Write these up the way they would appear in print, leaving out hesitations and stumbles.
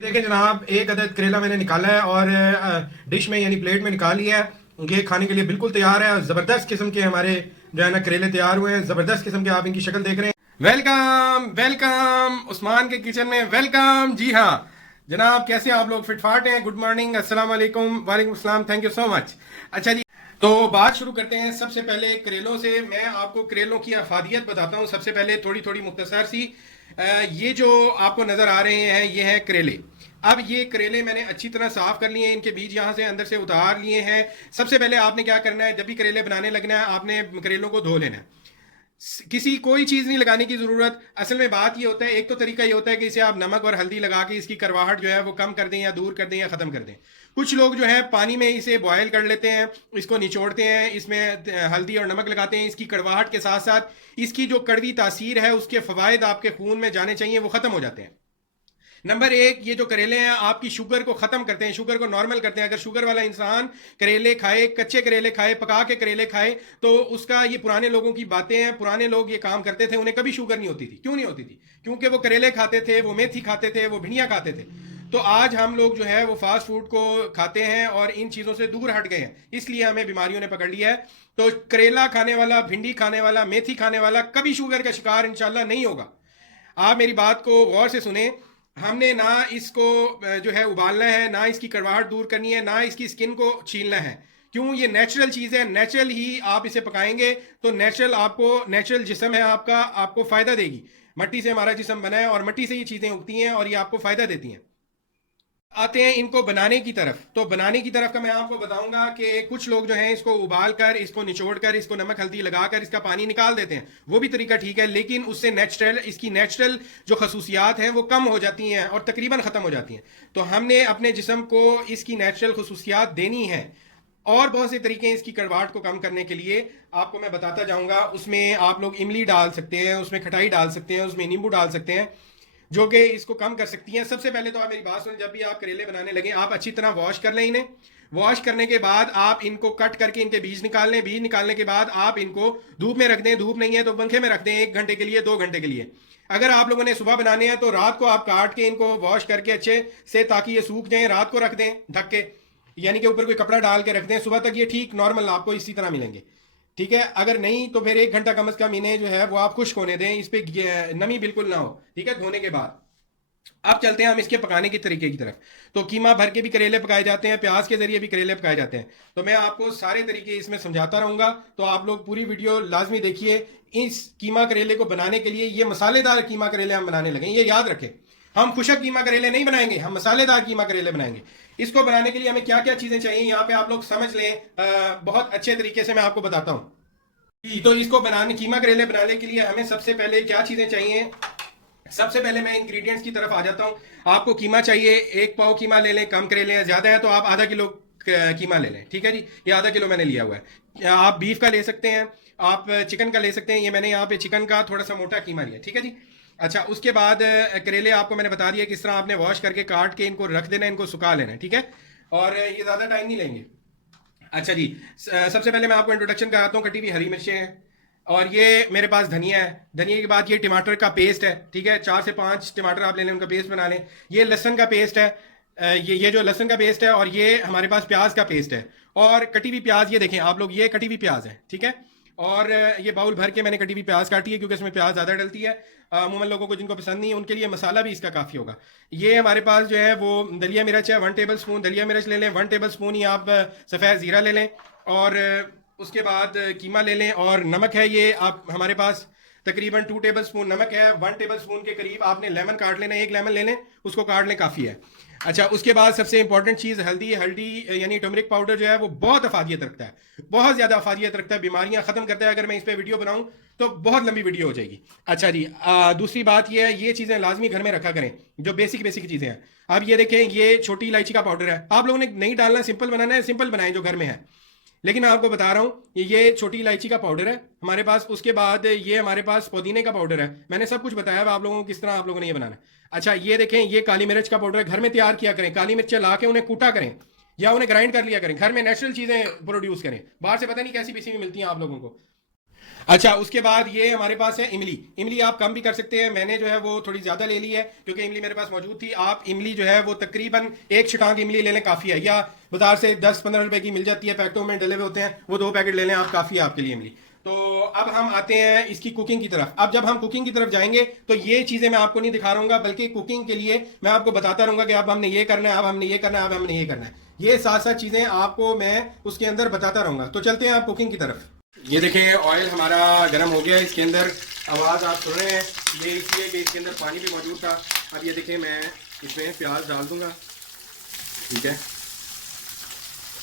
देखिए जनाब, एक अदद करेला मैंने निकाला है और डिश में यानी प्लेट में निकाल लिया है। ये खाने के लिए बिल्कुल तैयार है और ज़बरदस्त किस्म के हमारे जो है ना करेले तैयार हुए हैं। ज़बरदस्त किस्म के, आप इनकी शक्ल देख रहे हैं। वेलकम वेलकम उस्मान के किचन में वेलकम। जी हाँ जनाब, कैसे आप लोग? फिटफाट हैं? गुड मॉर्निंग, अस्सलाम वालेकुम। वालेकुम अस्सलाम, थैंक यू सो मच। अच्छा जी, तो बात शुरू करते हैं। सबसे पहले करेलों से। मैं आपको करेलों की अफादियत बताता हूँ। सबसे पहले थोड़ी थोड़ी मुख्तसर सी, ये जो आपको नज़र आ रहे हैं ये हैं करेले। अब ये करेले मैंने अच्छी तरह साफ कर लिए हैं, इनके बीज यहाँ से अंदर से उतार लिए हैं। सबसे पहले आपने क्या करना है, जब भी करेले बनाने लगना है आपने करेलों को धो लेना है। किसी कोई चीज़ नहीं लगाने की ज़रूरत। असल में बात ये होता है, एक तो तरीका ये होता है कि इसे आप नमक और हल्दी लगा के इसकी करवाहट जो है वो कम कर दें या दूर कर दें या ख़त्म कर दें। कुछ लोग जो है पानी में इसे बॉयल कर लेते हैं, इसको निचोड़ते हैं, इसमें हल्दी और नमक लगाते हैं। इसकी कड़वाहट के साथ साथ इसकी जो कड़वी तासीर है, उसके फ़वाद आपके खून में जाने चाहिए, वो ख़त्म हो जाते हैं। नंबर एक, ये जो करेले हैं आपकी शुगर को ख़त्म करते हैं, शुगर को नॉर्मल करते हैं। अगर शुगर वाला इंसान करेले खाए, कच्चे करेले खाए, पका के करेले खाए, तो उसका, ये पुराने लोगों की बातें हैं, पुराने लोग ये काम करते थे, उन्हें कभी शुगर नहीं होती थी। क्यों नहीं होती थी? क्योंकि वो करेले खाते थे, वो मेथी खाते थे, वो भिंडियाँ खाते थे। तो आज हम लोग जो है वो फास्ट फूड को खाते हैं और इन चीज़ों से दूर हट गए हैं, इसलिए हमें बीमारियों ने पकड़ लिया है। तो करेला खाने वाला, भिंडी खाने वाला, मेथी खाने वाला कभी शुगर का शिकार इंशाल्लाह नहीं होगा। आप मेरी बात को गौर से सुने। हमने ना इसको जो है उबालना है, ना इसकी कड़वाहट दूर करनी है, ना इसकी स्किन को छीलना है। क्यों? ये नेचुरल चीज़ है, नेचुरल ही आप इसे पकाएंगे तो नेचुरल आपको, नेचुरल जिस्म है आपका, आपको फ़ायदा देगी। मट्टी से हमारा जिस्म बना है और मट्टी से ये चीज़ें उगती हैं और ये आपको फ़ायदा देती हैं। आते हैं इनको बनाने की तरफ। तो बनाने की तरफ का मैं आपको बताऊंगा कि कुछ लोग जो हैं इसको उबाल कर, इसको निचोड़ कर, इसको नमक हल्दी लगाकर इसका पानी निकाल देते हैं। वो भी तरीका ठीक है, लेकिन उससे नेचुरल, इसकी नेचुरल जो खसूसियात हैं वो कम हो जाती हैं और तकरीबन ख़त्म हो जाती हैं। तो हमने अपने जिस्म को इसकी नेचुरल खसूसियात देनी है। और बहुत से तरीके हैं इसकी कड़वाहट को कम करने के लिए, आपको मैं बताता जाऊंगा। उसमें आप लोग इमली डाल सकते हैं, उसमें खटाई डाल सकते हैं, उसमें नींबू डाल सकते हैं, जो कि इसको कम कर सकती हैं। सबसे पहले तो आप मेरी बात सुनें, जब भी आप करेले बनाने लगे आप अच्छी तरह वॉश कर लें इन्हें। वॉश करने के बाद आप इनको कट करके इनके बीज निकाल लें। बीज निकालने के बाद आप इनको धूप में रख दें। धूप नहीं है तो पंखे में रख दें 1 घंटे के लिए, 2 घंटे के लिए। अगर आप लोगों ने सुबह बनाने हैं तो रात को आप काट के इनको वॉश करके अच्छे से, ताकि ये सूख जाएं, रात को रख दें ढक के, यानी कि ऊपर कोई कपड़ा डाल के रख दें। सुबह तक ये ठीक नॉर्मल आपको इसी तरह मिलेंगे। ठीक है? अगर नहीं तो फिर 1 घंटा कम से कम इन्हें जो है वो आप खुश्क होने दें, इस पर नमी बिल्कुल ना हो। ठीक है? धोने के बाद अब चलते हैं हम इसके पकाने के तरीके की तरफ। तो कीमा भर के भी करेले पकाए जाते हैं, प्याज के जरिए भी करेले पकाए जाते हैं। तो मैं आपको सारे तरीके इसमें समझाता रहूंगा, तो आप लोग पूरी वीडियो लाजमी देखिए। इस कीमा करेले को बनाने के लिए, ये मसालेदार कीमा करेले हम बनाने लगे, ये याद रखें। हम खुशक कीमा करेले नहीं बनाएंगे, हम मसालेदार कीमा करेले बनाएंगे। इसको बनाने के लिए हमें क्या क्या चीज़ें चाहिए यहाँ पे आप लोग समझ लें। बहुत अच्छे तरीके से मैं आपको बताता हूँ। तो इसको बनाने, कीमा करेले बनाने के लिए हमें सबसे पहले क्या चीज़ें चाहिए। सबसे पहले मैं इंग्रेडिएंट्स की तरफ आ जाता हूँ। आपको कीमा चाहिए, 1 पाव कीमा ले लें, कम करे लें, ज़्यादा है तो आप आधा किलो कीमा ले लें। ठीक है जी, ये आधा किलो मैंने लिया हुआ है। आप बीफ का ले सकते हैं, आप चिकन का ले सकते हैं। ये मैंने यहाँ पे चिकन का थोड़ा सा मोटा कीमा लिया। ठीक है जी। अच्छा, उसके बाद करेले आपको मैंने बता दिया किस तरह आपने वॉश करके काट के इनको रख देना है, इनको सुखा लेना है। ठीक है? और ये ज़्यादा टाइम नहीं लेंगे। अच्छा जी, सबसे पहले मैं आपको इंट्रोडक्शन कराता हूँ। कटी हुई हरी मिर्चें हैं और ये मेरे पास धनिया है। धनिया के बाद ये टमाटर का पेस्ट है। ठीक है? 4 से 5 टमाटर आप ले लें, उनका पेस्ट बना लें। ये लहसन का पेस्ट है। ये जो लहसन का पेस्ट है, और ये हमारे पास प्याज का पेस्ट है। और कटी हुई प्याज, ये देखें आप लोग, ये कटी हुई प्याज है। ठीक है? और ये बाउल भर के मैंने कटी हुई प्याज काटी है, क्योंकि इसमें प्याज ज़्यादा डलती है। अमूमन लोगों को जिनको पसंद नहीं है उनके लिए मसाला भी इसका काफ़ी होगा। ये हमारे पास जो है वो दलिया मिर्च है, 1 टेबल स्पून दलिया मिर्च ले लें। 1 टेबल स्पून ही आप सफ़ेद ज़ीरा ले लें। और उसके बाद कीमा ले लें। और नमक है ये आप, हमारे पास तकरीबन 2 टेबल स्पून नमक है। 1 टेबल स्पून के करीब आपने लेमन काट लेना, 1 लेमन ले लें, उसको काट लें, काफ़ी है। अच्छा, उसके बाद सबसे इंपॉर्टेंट चीज़ हल्दी। हल्दी यानी टर्मरिक पाउडर जो है वो बहुत अफादियत रखता है, बहुत ज़्यादा अफादियत रखता है, बीमारियां ख़त्म करता है। अगर मैं इस पर वीडियो बनाऊं तो बहुत लंबी वीडियो हो जाएगी। अच्छा जी, दूसरी बात ये है, ये चीज़ें लाजमी घर में रखा करें, जो बेसिक बेसिक चीज़ें हैं। अब ये देखें, ये छोटी इलायची का पाउडर है। आप लोगों ने नहीं डालना, सिंपल बनाना है, सिंपल बनाएं जो घर में है। लेकिन मैं आपको बता रहा हूँ, ये छोटी इलायची का पाउडर है हमारे पास। उसके बाद ये हमारे पास पुदीने का पाउडर है। मैंने सब कुछ बताया है आप लोगों को किस तरह आप लोगों ने ये बनाना है। अच्छा, ये देखें, ये काली मिर्च का पाउडर है। घर में तैयार किया करें, काली मिर्च ला के उन्हें कूटा करें या उन्हें ग्राइंड कर लिया करें। घर में नेचुरल चीज़ें प्रोड्यूस करें, बाहर से पता नहीं कैसी पीसी हुई मिलती हैं आप लोगों को। अच्छा, उसके बाद ये हमारे पास है इमली। इमली आप कम भी कर सकते हैं, मैंने जो है वो थोड़ी ज़्यादा ले ली है क्योंकि इमली मेरे पास मौजूद थी। आप इमली जो है वो तकरीबन एक छटांग इमली ले लें, काफ़ी है। या बाजार से 10-15 रुपए की मिल जाती है, पैकेटों में डले हुए होते हैं, वो 2 पैकेट ले लें आप, काफ़ी है आपके लिए इमली। तो अब हम आते हैं इसकी कुकिंग की तरफ। अब जब हम कुकिंग की तरफ जाएंगे तो ये चीज़ें मैं आपको नहीं दिखा रहूँगा, बल्कि कुकिंग के लिए मैं आपको बताता रहूँगा कि अब हमने ये करना है, अब हमने ये करना है, अब हमने ये करना है। ये साथ साथ चीज़ें आपको मैं उसके अंदर बताता रहूँगा। तो चलते हैं आप कुकिंग की तरफ। ये देखें, ऑयल हमारा गर्म हो गया है। इसके अंदर आवाज़ आप सुन रहे हैं, ये इसलिए कि इसके अंदर पानी भी मौजूद था। अब ये देखें, मैं इसमें प्याज डाल दूंगा। ठीक है,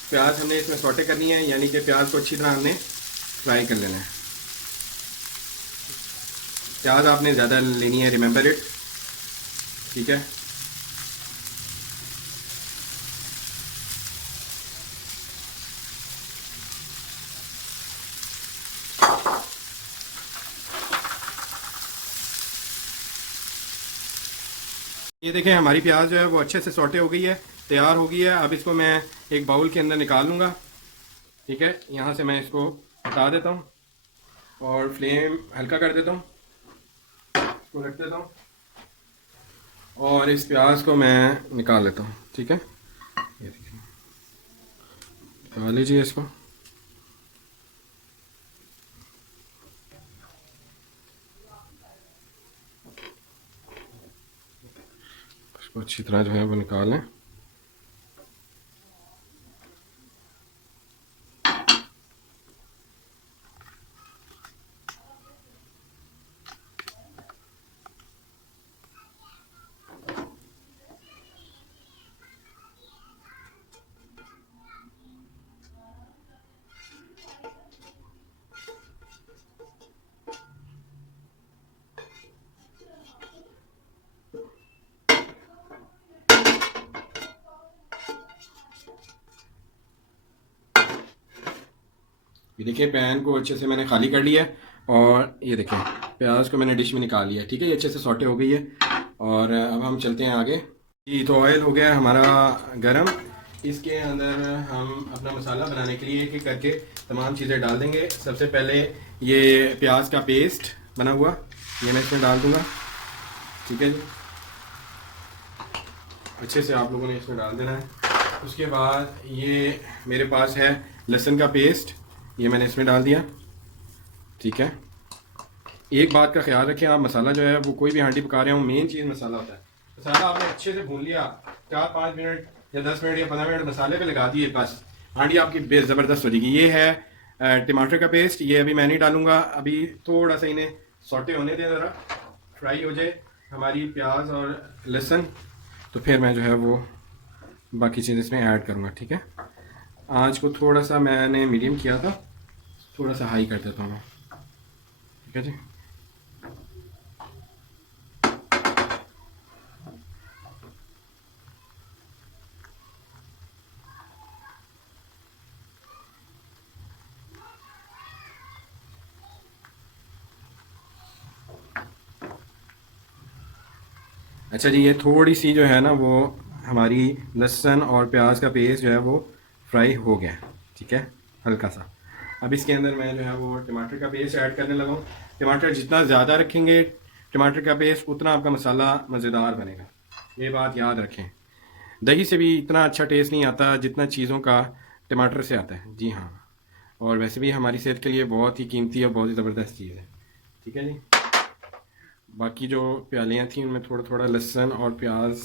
प्याज हमने इसमें सौटे करनी है, यानी कि प्याज को अच्छी तरह हमने फ्राई कर लेना है। प्याज आपने ज़्यादा लेनी है, रिमेंबर इट। ठीक है, ये देखें हमारी प्याज जो है वो अच्छे से सौटे हो गई है, तैयार हो गई है। अब इसको मैं एक बाउल के अंदर निकाल लूँगा। ठीक है, यहाँ से मैं इसको हटा देता हूँ और फ्लेम हल्का कर देता हूँ, इसको रख देता हूँ और इस प्याज को मैं निकाल लेता हूँ। ठीक है, ये देखिए, निकाल लीजिए इसको। इसको अच्छी तरह जो है वो निकाल लें। ये देखिए, पैन को अच्छे से मैंने खाली कर लिया है और ये देखें प्याज को मैंने डिश में निकाल लिया है। ठीक है, ये अच्छे से सौटे हो गई है और अब हम चलते हैं आगे। जी, तो ऑयल हो गया है हमारा गरम। इसके अंदर हम अपना मसाला बनाने के लिए एक एक करके तमाम चीज़ें डाल देंगे। सबसे पहले ये प्याज का पेस्ट बना हुआ, ये मैं इसमें डाल दूँगा। ठीक है जी, अच्छे से आप लोगों ने इसमें डाल देना है। उसके बाद ये मेरे पास है लहसुन का पेस्ट, ये मैंने इसमें डाल दिया। ठीक है, एक बात का ख्याल रखें, आप मसाला जो है वो कोई भी हांडी पका रहे हो, मेन चीज़ मसाला होता है। मसाला आपने अच्छे से भून लिया, 4-5 मिनट या 10 मिनट या 15 मिनट मसाले पे लगा दिए, बस हांडी आपकी बेस ज़बरदस्त हो जाएगी। ये है टमाटर का पेस्ट, ये अभी मैं नहीं डालूंगा, अभी थोड़ा सा इन्हें सौटे होने दें, ज़रा फ्राई हो जाए हमारी प्याज और लहसुन, तो फिर मैं जो है वो बाकी चीज़ें इसमें ऐड करूँगा। ठीक है, आज को थोड़ा सा मैंने मीडियम किया था, थोड़ा सा हाई कर देता हूँ मैं। ठीक है जी, अच्छा जी, ये थोड़ी सी जो है ना वो हमारी लहसुन और प्याज का पेस्ट जो है वो फ्राई हो गया है। ठीक है, हल्का सा। अब इसके अंदर मैं जो है वो टमाटर का पेस्ट ऐड करने लगा हूँ। टमाटर जितना ज़्यादा रखेंगे टमाटर का पेस्ट, उतना आपका मसाला मज़ेदार बनेगा, ये बात याद रखें। दही से भी इतना अच्छा टेस्ट नहीं आता जितना चीज़ों का टमाटर से आता है। जी हाँ, और वैसे भी हमारी सेहत के लिए बहुत ही कीमती और बहुत ही ज़बरदस्त चीज़ है। ठीक है जी, बाकी जो प्यालियाँ थी उनमें थोड़ा थोड़ा लहसुन और प्याज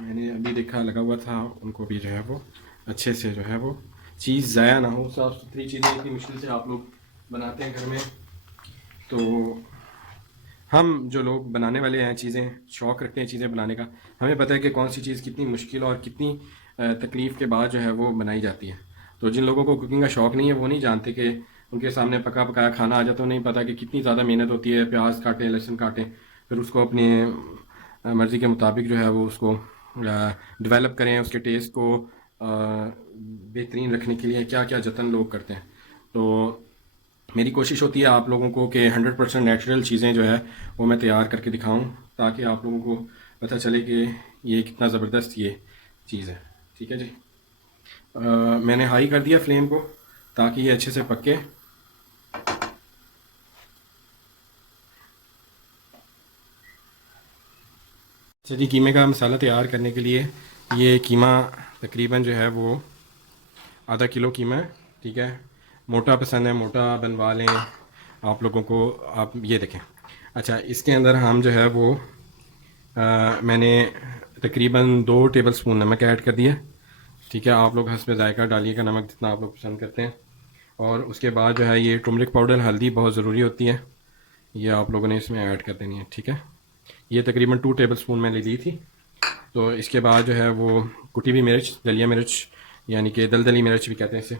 मैंने अभी देखा लगा हुआ था, उनको भी जो है वो अच्छे से जो है वो चीज़ ज़ाया ना हो। साफ़ सुथरी चीज़ें इतनी मुश्किल से आप लोग बनाते हैं घर में, तो हम जो लोग बनाने वाले हैं चीज़ें, शौक़ रखते हैं चीज़ें बनाने का, हमें पता है कि कौन सी चीज़ कितनी मुश्किल और कितनी तकलीफ़ के बाद जो है वो बनाई जाती है। तो जिन लोगों को कुकिंग का शौक़ नहीं है वो नहीं जानते कि उनके सामने पका पकाया खाना आ जाता, तो नहीं पता कि कितनी ज़्यादा मेहनत होती है। प्याज काटें, लहसुन काटें, फिर उसको अपनी मर्ज़ी के मुताबिक जो है वो उसको डेवलप करें, उसके टेस्ट को बेहतरीन रखने के लिए क्या क्या जतन लोग करते हैं। तो मेरी कोशिश होती है आप लोगों को कि 100% नेचुरल चीज़ें जो है वो मैं तैयार करके दिखाऊं, ताकि आप लोगों को पता चले कि ये कितना ज़बरदस्त ये चीज़ है। ठीक है जी, मैंने हाई कर दिया फ्लेम को ताकि ये अच्छे से पके। अच्छा जी, कीमे का मसाला तैयार करने के लिए ये कीमा तकरीबन जो है वो आधा किलो कीमा है, ठीक है। मोटा पसंद है, मोटा बनवा लें आप लोगों को। आप ये देखें। अच्छा, इसके अंदर हम जो है वो मैंने तकरीबन 2 टेबल स्पून नमक ऐड कर दिया, ठीक है। आप लोग हस्ब ज़ायका डालिएगा नमक जितना आप लोग पसंद करते हैं। और उसके बाद जो है ये टर्मरिक पाउडर, हल्दी बहुत ज़रूरी होती है, ये आप लोगों ने इसमें ऐड कर देनी है, ठीक है। ये तकरीबन 2 टेबल स्पून मैंने ली थी। तो इसके बाद जो है वो कुटी हुई मिर्च, दलिया मिर्च यानी कि दलदली मिर्च भी कहते हैं इसे,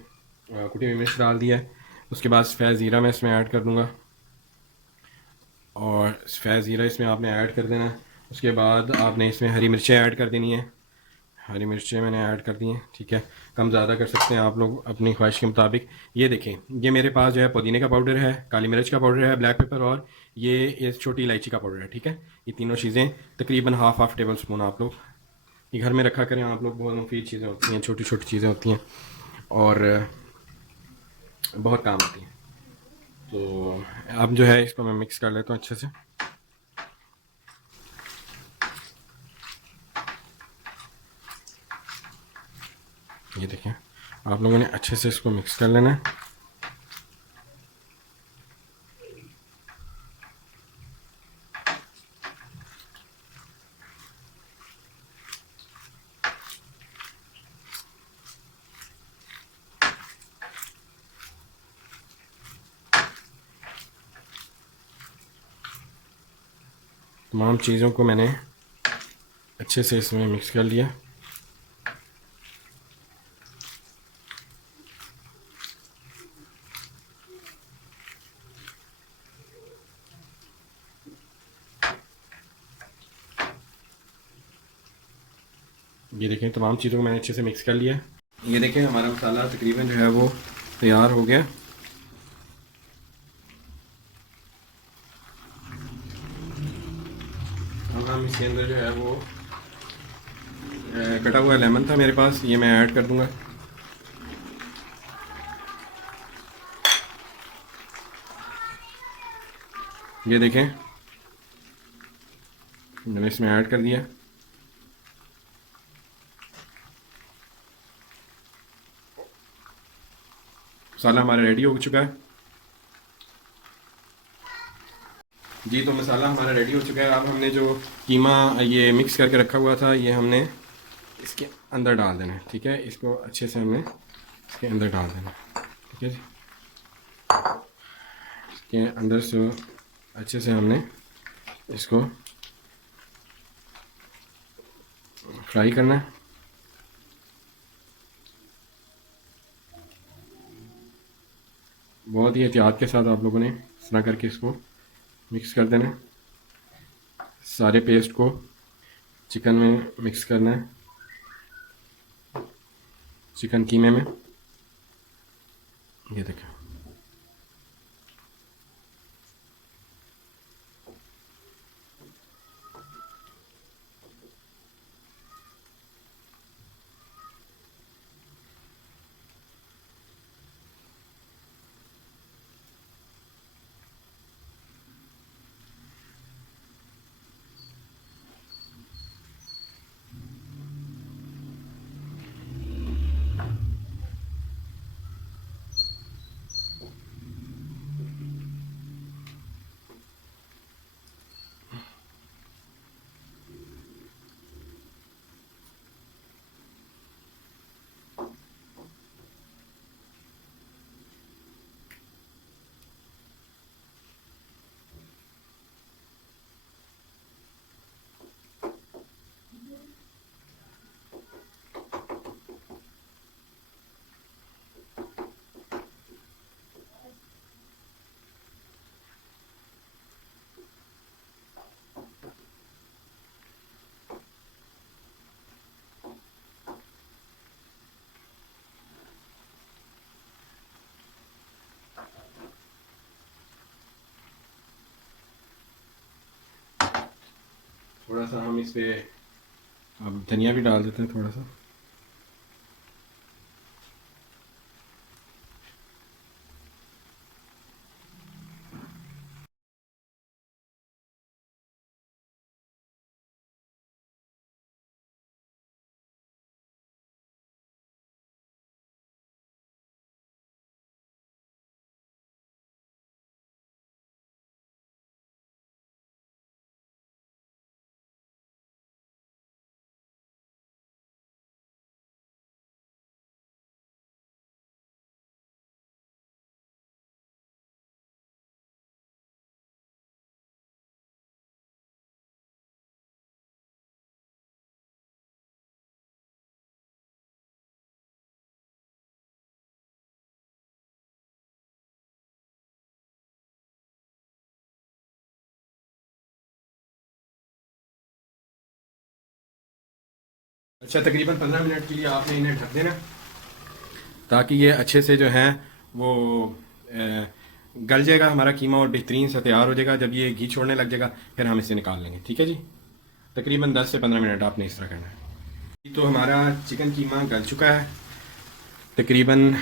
कुटी हुई मिर्च डाल दिया है। उसके बाद सफ़ेद ज़ीरा मैं इसमें ऐड कर दूँगा, और सफ़ेद ज़ीरा इसमें आपने ऐड कर देना है। उसके बाद आपने इसमें हरी मिर्चें ऐड कर देनी है, हरी मिर्चें मैंने ऐड कर दी हैं, ठीक है। कम ज़्यादा कर सकते हैं आप लोग अपनी ख्वाहिश के मुताबिक। ये देखें, ये मेरे पास जो है पुदीने का पाउडर है, काली मिर्च का पाउडर है, ब्लैक पेपर, और ये छोटी इलायची का पाउडर है, ठीक है। ये तीनों चीज़ें तकरीबन हाफ़ टेबल स्पून आप लोग ये घर में रखा करें आप लोग। बहुत मुफीद चीज़ें होती हैं, छोटी छोटी चीज़ें होती हैं और बहुत काम आती हैं। तो अब जो है इसको मैं मिक्स कर लेता हूँ अच्छे से। ये देखें, आप लोगों ने अच्छे से इसको मिक्स कर लेना है। तमाम चीज़ों को मैंने अच्छे से इसमें मिक्स कर लिया। ये देखें, तमाम चीज़ों को मैंने अच्छे से मिक्स कर लिया। ये देखें, हमारा मसाला तकरीबन जो है वो तैयार हो गया। अब हम इसके अंदर जो है वो कटा हुआ लेमन था मेरे पास, ये मैं ऐड कर दूंगा। ये देखें, मैंने इसमें ऐड कर दिया। मसाला हमारा रेडी हो चुका है जी। तो मसाला हमारा रेडी हो चुका है। अब हमने जो कीमा ये मिक्स करके रखा हुआ था, ये हमने इसके अंदर डाल देना है, ठीक है। इसको अच्छे से हमने इसके अंदर डाल देना है, ठीक है जी। इसके अंदर से अच्छे से हमने इसको फ्राई करना है। बहुत ही एहतियात के साथ आप लोगों ने इस तरह करके इसको मिक्स कर देना है। सारे पेस्ट को चिकन में मिक्स करना है, चिकन कीमे में। ये देखें, थोड़ा सा हम इस पे अब धनिया भी डाल देते हैं थोड़ा सा। अच्छा, तकरीबन 15 मिनट के लिए आपने इन्हें ढक देना ताकि ये अच्छे से जो है वो गल जाएगा हमारा कीमा और बेहतरीन सा तैयार हो जाएगा। जब ये घी छोड़ने लग जाएगा फिर हम इसे निकाल लेंगे। ठीक है जी, तकरीबन 10 से 15 मिनट आपने इस तरह करना है। तो हमारा चिकन कीमा गल चुका है। तकरीबन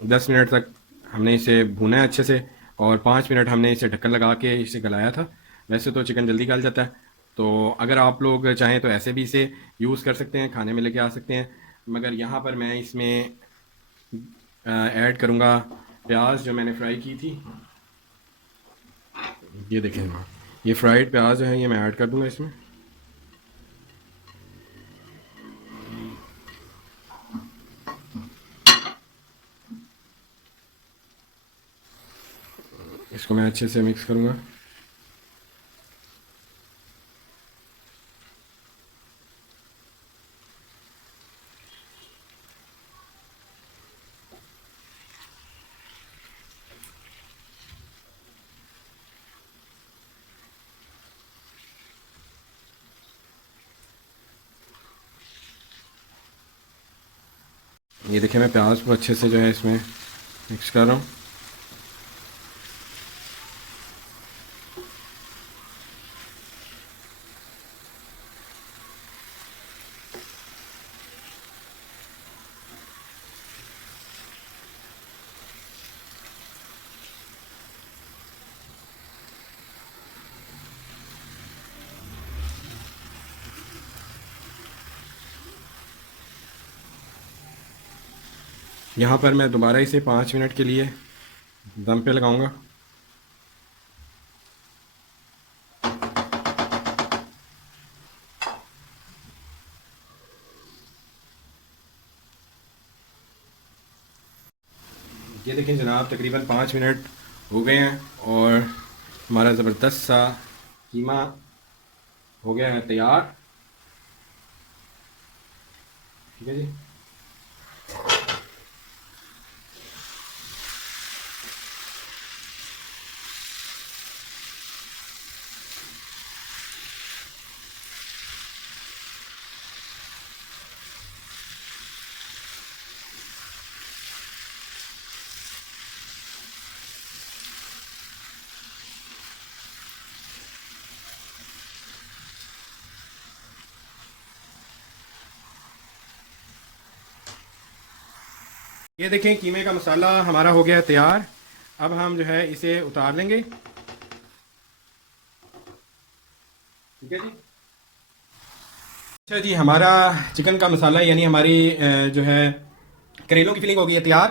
10 मिनट तक हमने इसे भूना है अच्छे से, और 5 मिनट हमने इसे ढक्कन लगा के इसे गलाया था। वैसे तो चिकन जल्दी गल जाता है, तो अगर आप लोग चाहें तो ऐसे भी इसे यूज़ कर सकते हैं, खाने में लेके आ सकते हैं। मगर यहाँ पर मैं इसमें ऐड करूँगा प्याज जो मैंने फ्राई की थी। ये देखें, ये फ्राइड प्याज है, ये मैं ऐड कर दूँगा इसमें। इसको मैं अच्छे से मिक्स करूँगा। ये देखिए, मैं प्याज को अच्छे से जो है इसमें मिक्स कर रहा हूँ। यहाँ पर मैं दोबारा इसे 5 मिनट के लिए दम पे लगाऊंगा। ये देखें जनाब, तकरीबन 5 मिनट हो गए हैं और हमारा ज़बरदस्त सा कीमा हो गया है तैयार। ठीक है जी। ये देखें, कीमे का मसाला हमारा हो गया है तैयार। अब हम जो है इसे उतार लेंगे। ठीक है जी। अच्छा जी, हमारा चिकन का मसाला यानी हमारी जो है करेलों की फिलिंग हो गई है तैयार।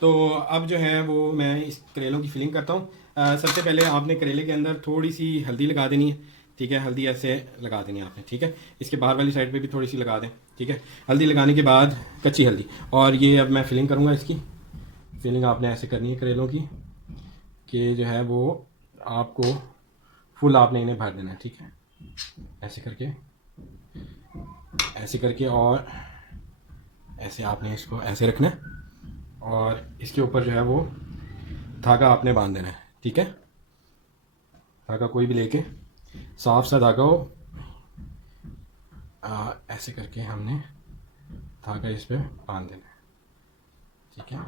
तो अब जो है वो मैं इस करेलों की फिलिंग करता हूँ। सबसे पहले आपने करेले के अंदर थोड़ी सी हल्दी लगा देनी है। ठीक है, हल्दी ऐसे लगा देनी है आपने। ठीक है, इसके बाहर वाली साइड पे भी थोड़ी सी लगा दें। ठीक है, हल्दी लगाने के बाद कच्ची हल्दी, और ये अब मैं फिलिंग करूँगा। इसकी फिलिंग आपने ऐसे करनी है करेलों की कि जो है वो आपको फुल आपने इन्हें भर देना है। ठीक है, ऐसे करके, ऐसे करके, और ऐसे आपने इसको ऐसे रखना है, और इसके ऊपर जो है वो धागा आपने बांध देना है। ठीक है, धागा कोई भी लेके साफ सा धागा हो, ऐसे करके हमने धागा इस पे बांध देना है। ठीक है,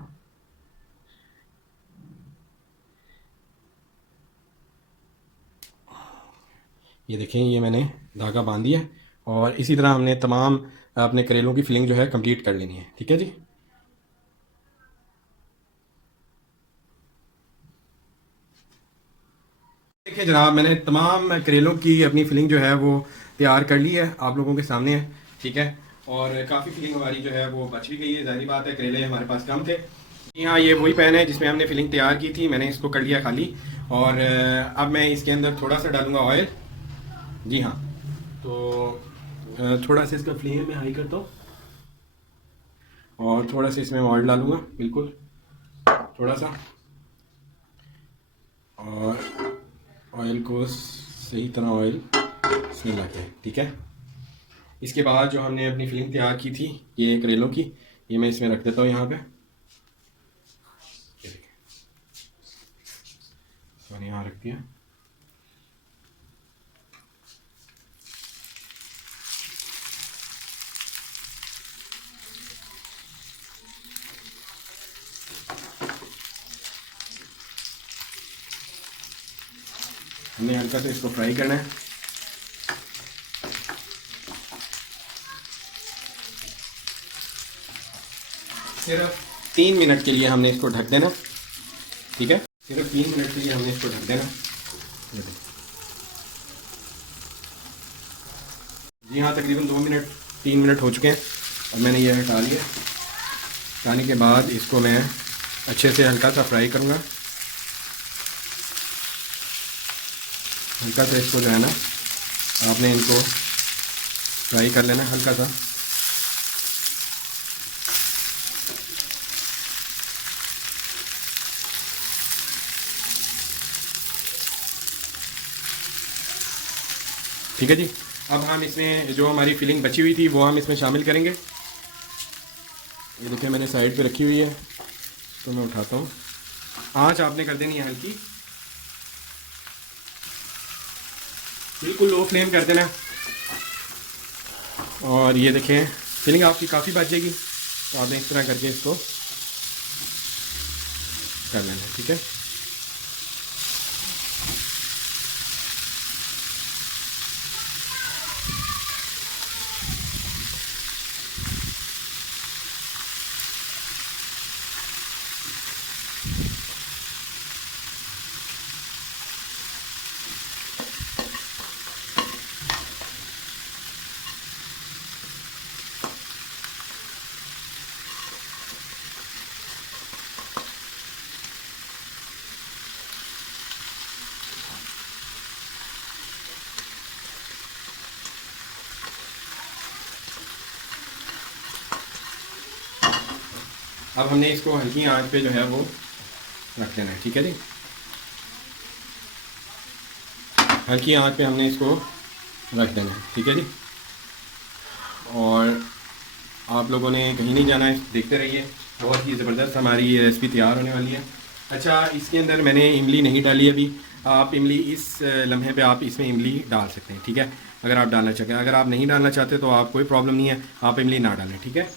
ये देखें, ये मैंने धागा बांध दिया है, और इसी तरह हमने तमाम अपने करेलों की फिलिंग जो है कंप्लीट कर लेनी है। ठीक है जी। देखिए जनाब, मैंने तमाम करेलों की अपनी फिलिंग जो है वो तैयार कर ली है, आप लोगों के सामने है। ठीक है, और काफ़ी फिलिंग हमारी जो है वो बच भी गई है। जाहिर बात है, करेले हमारे पास कम थे। जी हाँ, ये वही पैन है जिसमें हमने फिलिंग तैयार की थी। मैंने इसको कर लिया खाली, और अब मैं इसके अंदर थोड़ा सा डालूंगा ऑयल। जी हाँ, तो थोड़ा सा इसका फ्लेम में हाई करता हूँ, और थोड़ा सा इसमें ऑयल डालूंगा, बिल्कुल थोड़ा सा, और ऑयल को सही तरह ऑयल इसमें लाते हैं। ठीक है, इसके बाद जो हमने अपनी फिलिंग तैयार की थी ये करेलों की, ये मैं इसमें रख देता हूँ यहाँ पे। ये देखिए, मैंने यहाँ रख दिया। हमने हल्का सा इसको फ्राई करना है। सिर्फ 3 मिनट के लिए हमने इसको ढक देना, ठीक है। सिर्फ 3 मिनट के लिए हमने इसको ढक देना। जी हाँ, तकरीबन 3 मिनट हो चुके हैं। अब मैंने ये हटा लिया। हटाने के बाद इसको मैं अच्छे से हल्का सा फ्राई करूँगा। हल्का सा इसको जो है ना, आपने इनको फ्राई कर लेना हल्का सा। ठीक है जी। अब हम इसमें जो हमारी फिलिंग बची हुई थी वो हम इसमें शामिल करेंगे। ये देखिए मैंने साइड पे रखी हुई है, तो मैं उठाता हूँ। आँच आपने कर देनी है हल्की, बिल्कुल लो फ्लेम कर देना। और ये देखें फिलिंग आपकी काफ़ी बच जाएगी, तो आपने इस तरह करके इसको कर लेना है, ठीक है। अब हमने इसको हल्की आंच पे जो है वो रख देना है, ठीक है जी। हल्की आंच पे हमने इसको रख देना है, ठीक है जी। और आप लोगों ने कहीं नहीं जाना है, देखते रहिए, बहुत ही ज़बरदस्त हमारी ये रेसिपी तैयार होने वाली है। अच्छा, इसके अंदर मैंने इमली नहीं डाली अभी। आप इमली इस लम्हे पे आप इसमें इमली डाल सकते हैं, ठीक है, अगर आप डालना चाहते हैं। अगर आप नहीं डालना चाहते तो आप कोई प्रॉब्लम नहीं है, आप इमली ना डालें, ठीक है।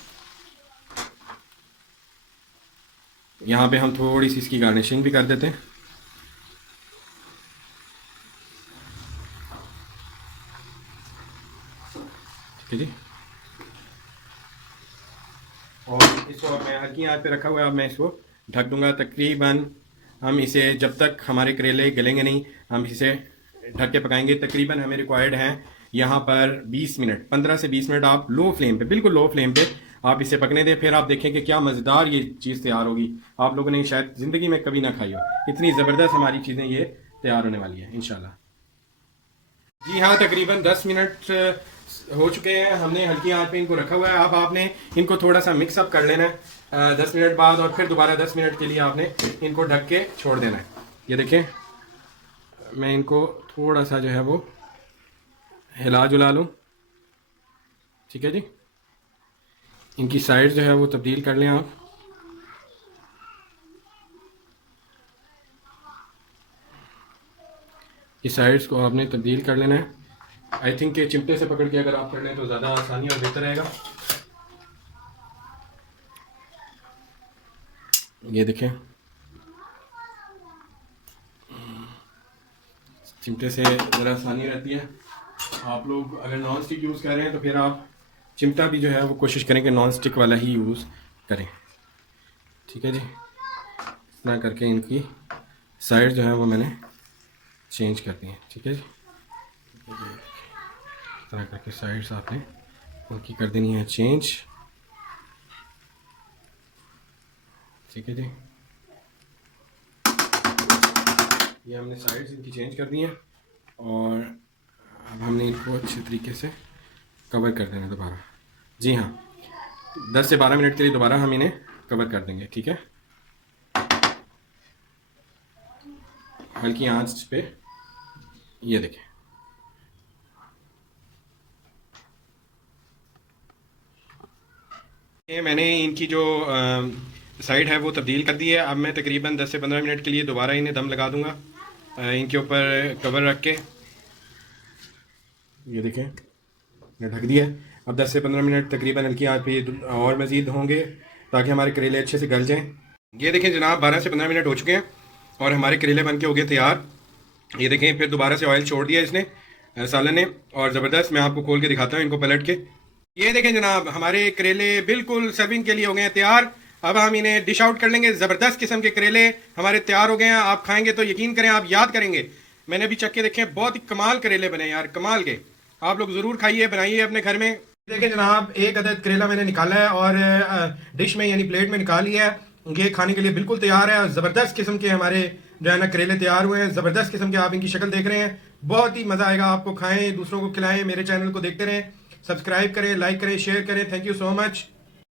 यहाँ पे हम थोड़ी सी इसकी गार्निशिंग भी कर देते हैं। ठीक है जी। और इसको अब मैं हल्की आंच पे रखा हुआ है। अब मैं इसको ढक दूंगा। तकरीबन हम इसे जब तक हमारे करेले गलेंगे नहीं, हम इसे ढक के पकाएंगे। तकरीबन हमें रिक्वायर्ड हैं यहाँ पर 20 मिनट, 15 से 20 मिनट आप लो फ्लेम पे, बिल्कुल लो फ्लेम पे आप इसे पकने दें। फिर आप देखें कि क्या मज़ेदार ये चीज़ तैयार होगी। आप लोगों ने शायद ज़िंदगी में कभी ना खाई हो, इतनी ज़बरदस्त हमारी चीज़ें ये तैयार होने वाली है इंशाल्लाह। जी हाँ, तकरीबन 10 मिनट हो चुके हैं। हमने हल्की आंच पे इनको रखा हुआ है। अब आपने इनको थोड़ा सा मिक्सअप कर लेना है 10 मिनट बाद, और फिर दोबारा 10 मिनट के लिए आपने इनको ढक के छोड़ देना है। ये देखें, मैं इनको थोड़ा सा जो है वो हिला जुला लूँ, ठीक है जी। इनकी साइड जो है वो तब्दील कर लें आप। इस साइड्स को आपने तब्दील कर लेना है। आई थिंक कि चिमटे से पकड़ के अगर आप कर लें तो ज़्यादा आसानी और बेहतर रहेगा। ये देखें, चिमटे से ज़रा आसानी रहती है। आप लोग अगर नॉन स्टिक यूज़ कर रहे हैं तो फिर आप चिमटा भी जो है वो कोशिश करें कि नॉन स्टिक वाला ही यूज़ करें, ठीक है जी। इस तरह करके इनकी साइड जो है वो मैंने चेंज कर दी है, ठीक है जी। इस तरह करके साइड्स आपने उनकी कर देनी है चेंज, ठीक है जी। ये हमने साइड्स इनकी चेंज कर दी हैं, और अब हमने इनको अच्छे तरीके से कवर कर देना दोबारा। जी हाँ, 10 से 12 मिनट के लिए दोबारा हम इन्हें कवर कर देंगे, ठीक है। हल्की आंच पे, ये देखें। ये मैंने इनकी जो साइड है वो तब्दील कर दी है। अब मैं तकरीबन 10 से 15 मिनट के लिए दोबारा इन्हें दम लगा दूंगा इनके ऊपर कवर रख के। ये देखें, मैंने ढक दिया। अब 10 से 15 मिनट तकरीबन हल्की आंच पे और मज़ीद होंगे ताकि हमारे करेले अच्छे से गल जाएं। ये देखें जनाब, 12 से 15 मिनट हो चुके हैं और हमारे करेले बन के हो गए तैयार। ये देखें फिर दोबारा से ऑयल छोड़ दिया इसने सालन ने, और ज़बरदस्त। मैं आपको खोल के दिखाता हूँ इनको पलट के। ये देखें जनाब, हमारे करेले बिल्कुल सर्विंग के लिए हो गए हैं तैयार। अब हम इन्हें डिश आउट कर लेंगे। ज़बरदस्त किस्म के करेले हमारे तैयार हो गए हैं। आप खाएंगे तो यकीन करें आप याद करेंगे। मैंने अभी चख के देखे, बहुत ही कमाल करेले बने यार, कमाल के। आप लोग ज़रूर खाइए, बनाइए अपने घर में। देखें जनाब, एक अदद करेला मैंने निकाला है और डिश में यानी प्लेट में निकाल लिया है। ये खाने के लिए बिल्कुल तैयार है। ज़बरदस्त किस्म के हमारे जो है ना करेले तैयार हुए हैं। ज़बरदस्त किस्म के, आप इनकी शक्ल देख रहे हैं, बहुत ही मज़ा आएगा आपको। खाएं, दूसरों को खिलाएं, मेरे चैनल को देखते रहें, सब्सक्राइब करें, लाइक करें, शेयर करें। Thank you so much.